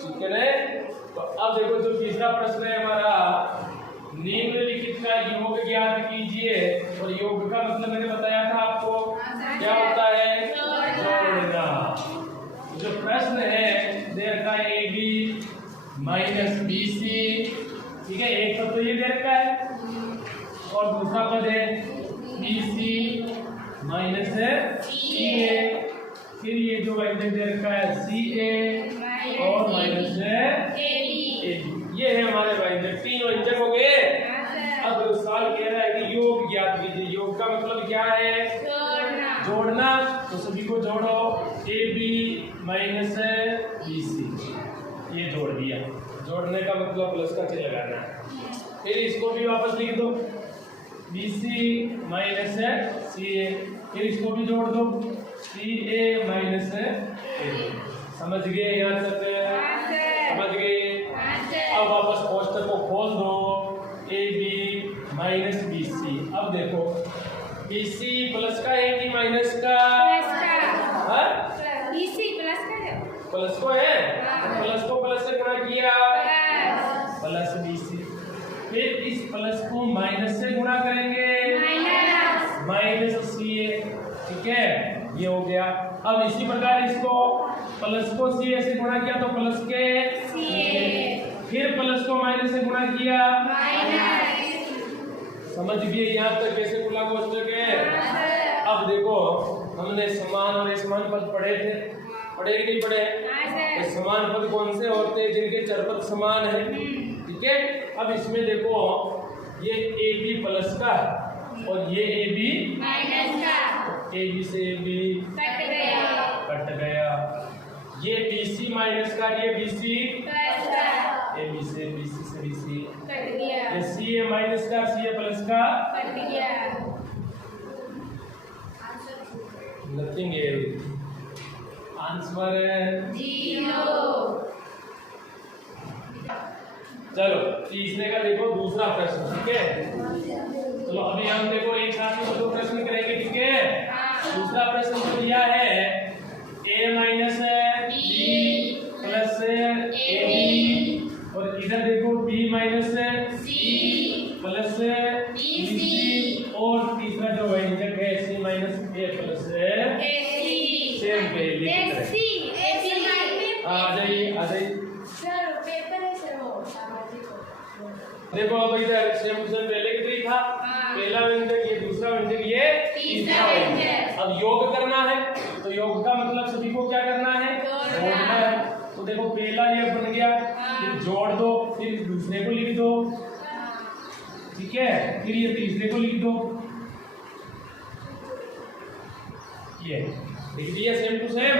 ठीक है ना। तो अब देखो जो तीसरा प्रश्न है हमारा, निम्नलिखित का योग ज्ञात कीजिए। और योग का मतलब मैंने बताया था आपको क्या होता है, जोड़ना। जो प्रश्न है दे रखा है AB माइनस BC, ठीक है। एक पद तो ये दे रखा है और दूसरा पद है BC माइनस CA। फिर ये जो व्यंजक दे रखा है CA और माइनस AB। ये है हमारे व्यंजक, 3 व्यंजक हो गए। अब सवाल कह रहा है कि योग ज्ञात कीजिए। योग का मतलब क्या है, जोड़ना। तो सभी को जोड़ो, AB माइनस BC, ये जोड़ दिया। जोड़ने का मतलब प्लस का चिन्ह लगाना है। फिर इसको भी वापस लिख दो, BC माइनस CA। फिर इसको भी जोड़ दो, CA माइनस AB। समझ गए यहाँ तक? समझ गए। अब वापस कोष्ठक को खोल दो, AB माइनस BC। अब देखो BC प्लस का है कि माइनस का? BC प्लस का है। प्लस को है, प्लस को प्लस से गुणा किया, प्लस BC। फिर इस प्लस को माइनस से गुणा करेंगे, माइनस CA, ठीक है। ये हो गया। अब इसी प्रकार इसको प्लस को CA से गुणा किया तो प्लस के CA, फिर प्लस को माइनस से गुणा किया, समझ गए यहाँ तक कैसे गुणा कोष्ठक है? अब देखो हमने समान और असमान पद पढ़े थे, पढ़े कि नहीं पढ़े? तो समान पद कौन से होते हैं? जिनके चरपद समान है, ठीक है। अब इसमें देखो ये AB प्लस का और ये AB माइनस का, AB से AB कट गया। ये BC माइनस का, ये BC प्लस का, AB से BC से BC कट गया। ये CA माइनस का, CA प्लस का कट गया। Nothing else. आंसर 0। चलो तीसरे का देखो दूसरा प्रश्न, ठीक है। चलो अभी हम देखो एक साथ में दो प्रश्न करेंगे, ठीक है। दूसरा प्रश्न जो दिया है A minus B plus AB, और इधर देखो B minus C plus BC, और तीसरा जो व्यंजक है C minus A plus AC। Same पे लिख करें। आ जाइए आ जाइए। देखो अब इधर सेम पहले की तरह था, पहला व्यंजक ये, दूसरा व्यंजक ये, तीसरा व्यंजक। अब योग करना है तो योग का मतलब सभी को क्या करना है, जोड़ना है। तो देखो पहला ये बन गया, फिर जोड़ दो, फिर दूसरे को लिख दो, ठीक है। फिर ये तीसरे को लिख दो, ये लिख दिया सेम टू सेम।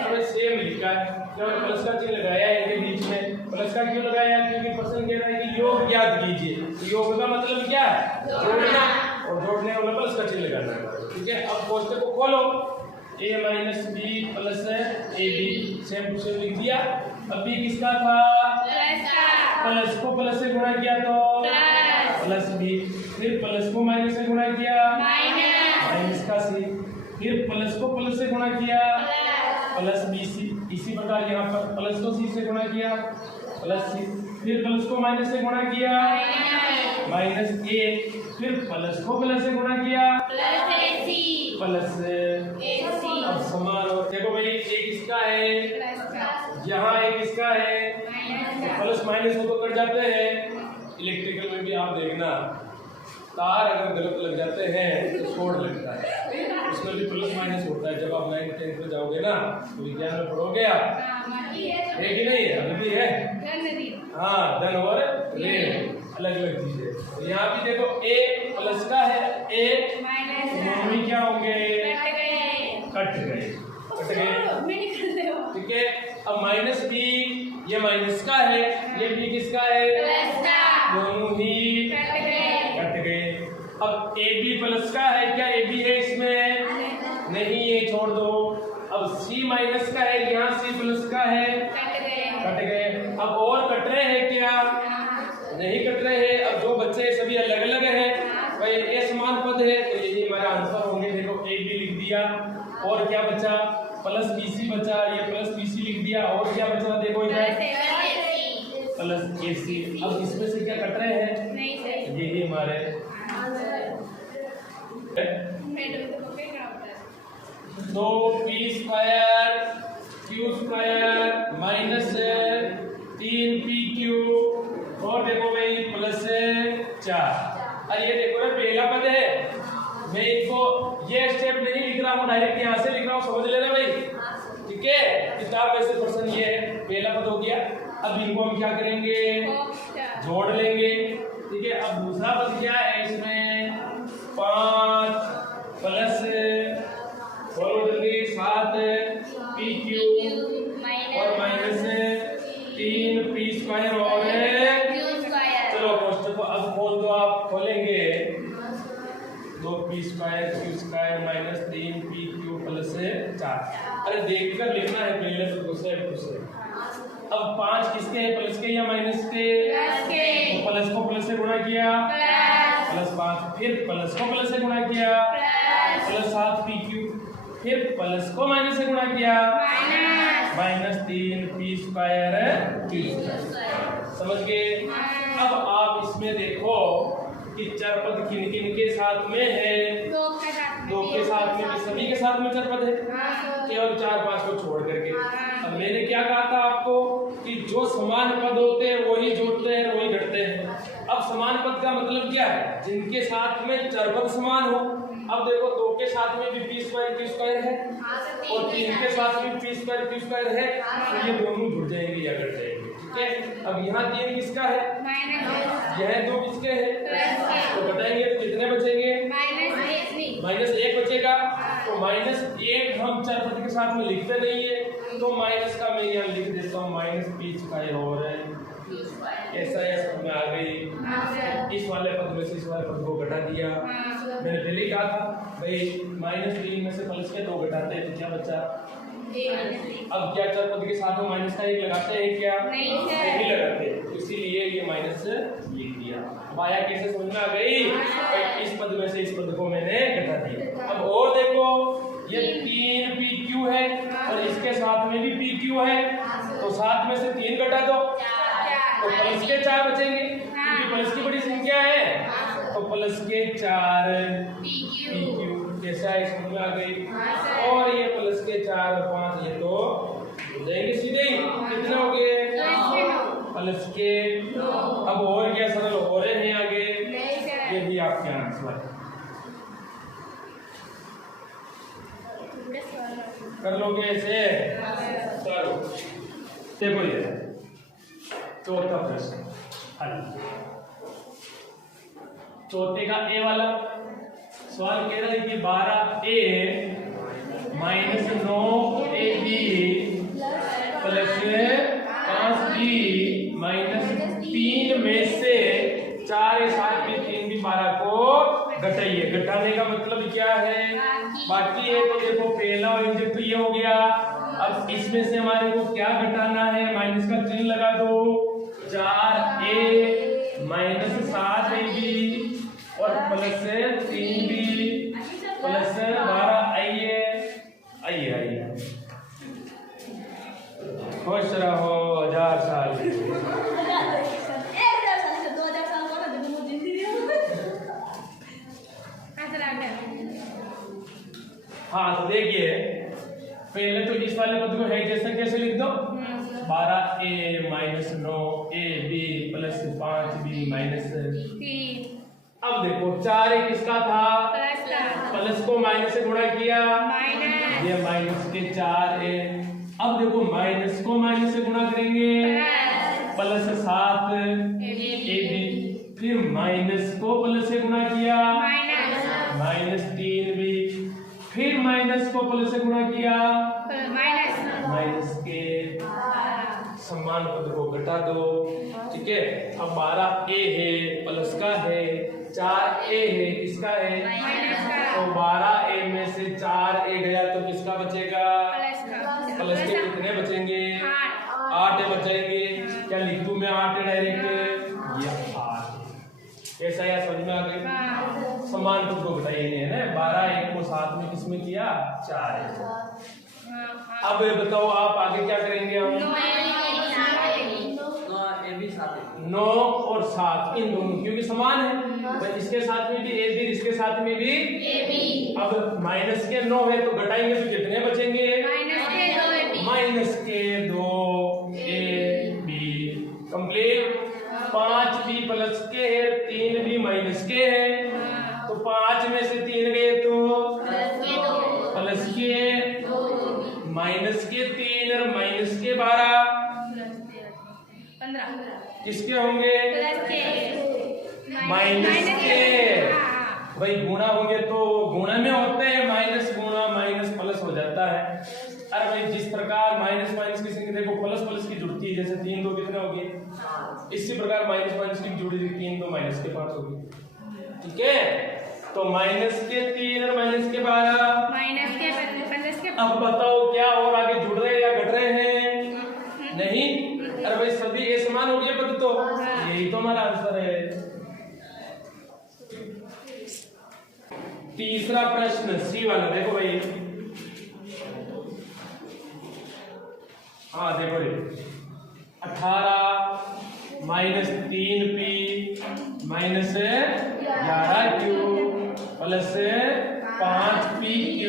अब सेम लिखा है, जब प्लस का चिन्ह लगाया है इनके बीच में। प्लस का क्यों लगाया? क्योंकि प्रश्न कह रहा है कि योग ज्ञात कीजिए। तो योग का मतलब क्या है, जोड़ना, और जोड़ने वाला प्लस का चिन्ह लगाना है, ठीक है। अब कोष्ठक को खोलो, A minus B plus AB, same to same लिख दिया। अब B किसका था? प्लस को प्लस से गुणा किया तो प्लस B, फिर प्लस को माइनस से गुणा किया, माइनस का C, फिर प्लस को प्लस से गुणा किया, प्लस BC। इसी प्रकार यहाँ पर प्लस को C से गुणा किया, प्लस C, फिर प्लस को माइनस से गुणा किया, माइनस A, फिर प्लस को प्लस से गुणा किया, प्लस AC। अब समान हो, देखो भाई एक इसका है, यहाँ एक इसका है, प्लस माइनस हो तो कट जाते हैं। इलेक्ट्रिकल में भी आप देखना, तार अगर गलत लग जाते हैं तो शॉर्ट लगता है, उसमें भी प्लस माइनस होता है। जब आप 9th 10th में जाओगे ना तो विज्ञान में पढ़ोगे आप, है कि नहीं? अभी भी है, हाँ, धन और ऋण अलग अलग चीजें। तो यहाँ भी देखो A प्लस का है, A दोनों क्या होंगे, कट गए, ठीक है। अब माइनस B, ये माइनस का है, ये B किसका है, दोनों ही कट गए। अब AB प्लस का है, क्या AB है इसमें? नहीं, ये छोड़ दो। अब C माइनस का है, यहाँ C प्लस का है, कट गए। अब और कट रहे हैं क्या? नहीं कट रहे हैं। अब जो बच्चे सभी अलग अलग हैं, भाई ये समान पद है तो यही हमारा आंसर होंगे। देखो AB लिख दिया, और क्या बचा, प्लस BC बचा, ये प्लस BC लिख दिया, और क्या क्या बच रहा देखो इधर प्लस AC। अब इसमें से क्या कट रहे हैं? यही हमारे 2p² q² माइनस 3pq और देखो भाई प्लस 4। और ये देखो ना पहला पद है, मैं इनको ये स्टेप नहीं लिख रहा हूँ, डायरेक्ट यहाँ से लिख रहा हूँ, समझ लेना भाई, ठीक है। किताब वैसे पर्सन ये है, पहला पद हो गया। अब इनको हम क्या करेंगे? जोड़ लेंगे, ठीक है। अब दूसरा पद क्या है इसमें? 5 प्लस 7pq और माइनस 3p² और चलो कोष्टक को अब खोल दो, आप खोलेंगे 2p² q² minus 3pq plus 4। अरे देखकर लिखना है पहले तो दूसरे दूसरे। अब 5 किसके हैं? प्लस के या माइनस के? तो प्लस को प्लस से गुणा किया प्लस 5, फिर प्लस को प्लस से गुणा किया प्लस 7pq, फिर प्लस को माइनस से गुणा किया माइनस 3p² q²। समझ गए? अब आप इसमें देखो कि चरपद किन किन के साथ में है? 2 के साथ में भी, सभी के साथ में चरपद है, केवल 4 5 को छोड़ करके। अब मैंने क्या कहा था आपको कि जो समान पद होते हैं वही जोड़ते हैं वही घटते हैं। अब समान पद का मतलब क्या है? जिनके साथ में चरपद समान हो। अब देखो 2 के साथ में भी p² q² है और 3 के साथ में p² q² है, तो ये दोनों जुड़ जाएंगे या घट जाएंगे, ठीक है। अब यहाँ 3 किसका है? यह 2 किसके हैं? तो घटाएंगे तो कितने बचेंगे? -1 बचेगा। तो -1 हम चरपद के साथ में लिखते नहीं है, तो माइनस का मैं यहाँ लिख देता हूँ -p² और ऐसा या समझ में आ गई? इस वाले पद में से इस वाले पद को घटा दिया। मैंने पहले ही कहा था भाई -3 में से प्लस के 2 घटाते हैं तो क्या बचा? अब क्या चरपद के साथ में माइनस का 1 लगाते हैं क्या? नहीं लगाते, इसीलिए ये माइनस लिख दिया। अब आया कैसे? समझ में आ गई? इस पद में से इस पद को मैंने घटा दिया। अब और देखो ये 3pq है और इसके साथ में भी pq है, तो 7 में से 3 घटा दो तो प्लस के 4 बचेंगे, क्योंकि प्लस की बड़ी संख्या है, तो प्लस के 4 pq। कैसा है? समझ में आ गई? और ये प्लस के 4 और 5 ये तो हो जाएंगे सीधे ही। कितने हो गए? प्लस के। अब और क्या सरल हो रहे हैं आगे? ये भी आपके आंसर कर लोगे ऐसे? चलो देखो ये चौथा प्रश्न हल। चौथे का ए वाला सवाल कह रहा है कि 12a minus 9ab plus 5b minus 3 में से 4 या 7 भी 3 भी 12 को घटाइए। घटाने का मतलब क्या है? बाकी है। तो देखो पहला व्यंजक तो ये हो गया। अब इसमें से हमारे को क्या घटाना है? माइनस का चिन्ह लगा दो। 4a माइनस 7ab और प्लस 3b प्लस 12। आइए आइए आइए, खुश रहो 1000 साल। हाँ तो देखिए पहले तो इस वाले पद को है जैसा कैसे लिख दो? 12a minus 9ab plus 5b minus 3। अब देखो 4a किसका था? प्लस को माइनस से गुणा किया, ये माइनस के 4a। अब देखो माइनस को माइनस से गुणा करेंगे प्लस 7ab, फिर माइनस को प्लस से गुणा किया माइनस 3b, फिर माइनस को प्लस से गुणा किया माइनस के। समान पद को घटा दो, ठीक है। अब 12a है प्लस का है, 4a है किसका है? तो 12a में से 4a गया तो किसका बचेगा? प्लस के कितने बचेंगे? 8 बचेंगे। क्या लिख दूं मैं 8 डायरेक्ट? ये 8 ऐसा या समझ में आ गई? समान पद को घटाइए है ना। 12 1 को 7 में किसमें किया? 4। अब बताओ आप आगे क्या करेंगे? हम 9 और 7 इन दोनों क्योंकि समान है, भाई इसके साथ में भी ए बी, इसके साथ में भी ए बी। अब माइनस के 9 है तो घटाएंगे तो कितने बचेंगे? माइनस के 2 A B. Complete. 5 B plus के है, 3 बी माइनस के है, तो 5 में से 3 गए तो प्लस के, माइनस के 3 और माइनस के 12 किसके होंगे? माइनस के। भाई गुणा होंगे तो गुणा में होते हैं, माइनस गुणा माइनस प्लस हो जाता है। अरे भाई जिस प्रकार माइनस माइनस की संख्या देखो प्लस प्लस की जुड़ती है, जैसे 3 2 कितने हो गए, इसी प्रकार माइनस माइनस की जुड़ी थी 3 2 माइनस के 5 हो गए। ठीक है, तो माइनस के 3 और माइनस के 12 माइनस के। अब बताओ क्या और आगे जुड़ रहे या घट रहे हैं? नहीं। अरे भाई सभी ये समान हो गए पद, तो यही तो हमारा आंसर है। तीसरा प्रश्न सी वाला देखो भाई। हाँ देखो जी, 18 minus 3p minus 11q plus 5pq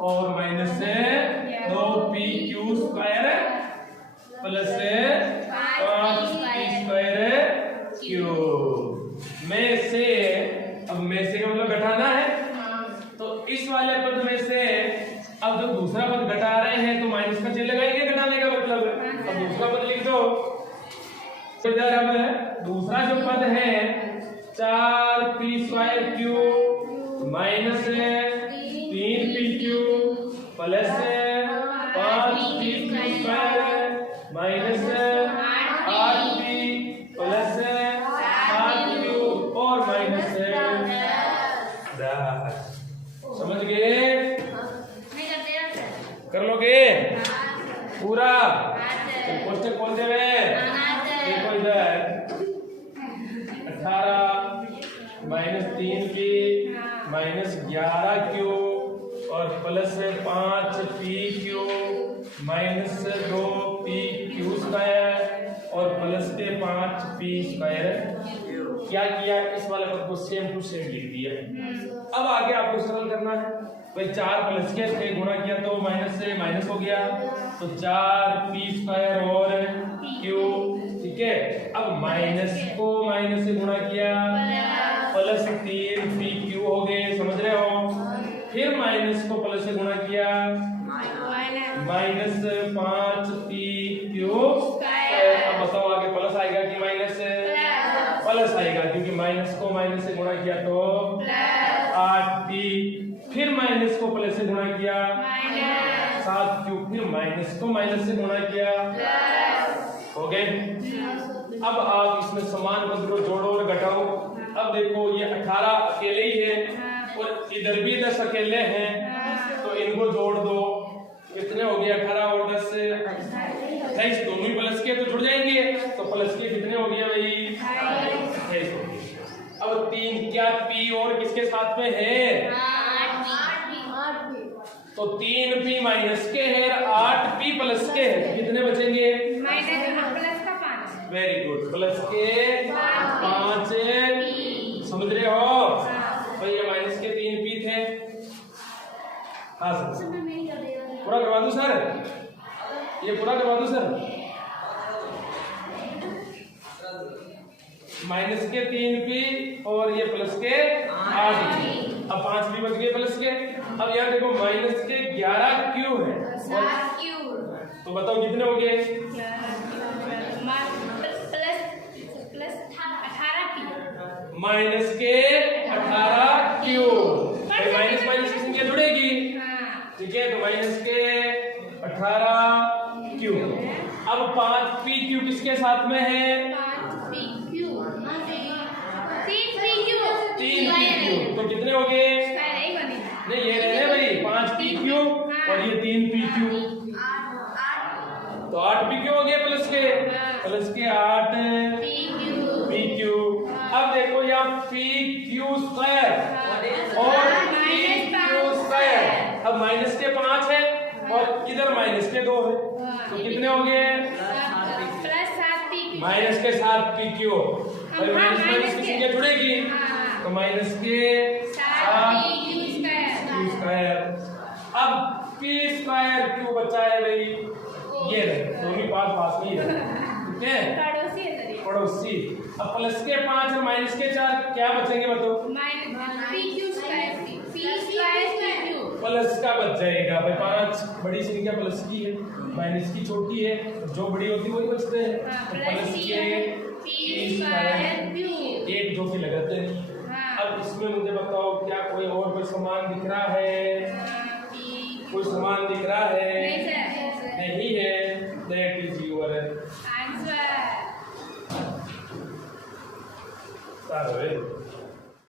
और minus 2pq square plus 5p square cube में से। अब में से का मतलब घटाना है, तो इस वाले पद में से अब जो दूसरा पद घटा रहे हैं तो माइनस का चिन्ह लगाएंगे घटाने का मतलब। अब दूसरा पद लिख दो। इधर अब दूसरा जो पद है 4p square cube minus 3p cube plus 5p square minus 8p plus 8q और माइनस 10। समझ गए? कर लोगे पूरा? क्वेश्चन खोलते हुए देखो इधर 18 माइनस 3p माइनस 11q और plus 5pq minus 2pq square और प्लस के 5p स्क्वायर। क्या किया? इस वाले पद को सेम टू सेम लिख दिया। अब आगे आपको सरल करना है। भाई 4 प्लस के से गुणा किया तो माइनस से माइनस हो गया, तो 4p स्क्वायर और q। ठीक है, अब माइनस को माइनस से गुणा किया प्लस 3pq हो गए, समझ रहे हो? फिर माइनस को प्लस से गुणा किया माइनस 5pq। अब बताओ आगे प्लस आएगा कि माइनस? प्लस आएगा, क्योंकि माइनस को माइनस से गुणा किया तो 8p, फिर माइनस को प्लस से गुणा किया 7q, फिर माइनस को माइनस से गुणा किया, हो गए। अब आप इसमें समान पद को जोड़ो और घटाओ। अब देखो ये 18 अकेले ही है और इधर भी 10 अकेले हैं, तो इनको जोड़ दो। कितने हो गए? 18 और 10 28, दोनों ही प्लस के तो जुड़ जाएंगे, तो प्लस के कितने हो गए भाई? 28 हो गए। अब 3 क्या p और किसके साथ में है? 8p। तो 3p माइनस के है, 8p प्लस के है, कितने बचेंगे? प्लस का 5। वेरी गुड, प्लस के 5। समझ रहे हो? भाई ये माइनस के 3p थे। हाँ सर, पूरा करवा दूं सर? ये पूरा करवा दूं सर? माइनस के 3p और ये प्लस के 8p। अब 5p बच गए प्लस के। अब यार देखो माइनस के 11q है, तो बताओ कितने हो गए? प्लस 18p माइनस के 18q। माइनस माइनस की संख्या जुड़ेगी, ठीक है, तो माइनस के 18q। अब 5pq किसके साथ में है? 3pq, तो कितने हो गए? नहीं ये रहे भाई 5pq और ये 3pq, तो 8pq हो गया प्लस के 8pq। अब देखो यहाँ pq स्क्वायर और pq स्क्वायर। अब माइनस के 5 है और इधर माइनस के 2 है, तो कितने हो गए? माइनस के साथ पी क्यू, भाई माइनस माइनस की संख्या जुड़ेगी, तो माइनस के साथ क्यू स्क्वायर। अब पी स्क्वायर क्यू बचा है भाई, ये दोनों पास में ही है, ठीक है, पड़ोसी। अब प्लस के 5 और माइनस के 4 क्या बचेंगे बताओ? प्लस का बच जाएगा भाई, 5 बड़ी संख्या प्लस की है, माइनस की छोटी है, जो बड़ी होती है वही बचते हैं। तो प्लस के पी स्क्वायर एक जो कि लगाते हैं। अब इसमें मुझे बताओ क्या कोई और कोई समान दिख रहा है? कोई समान दिख रहा है? नहीं है, दैट इज योर आंसर।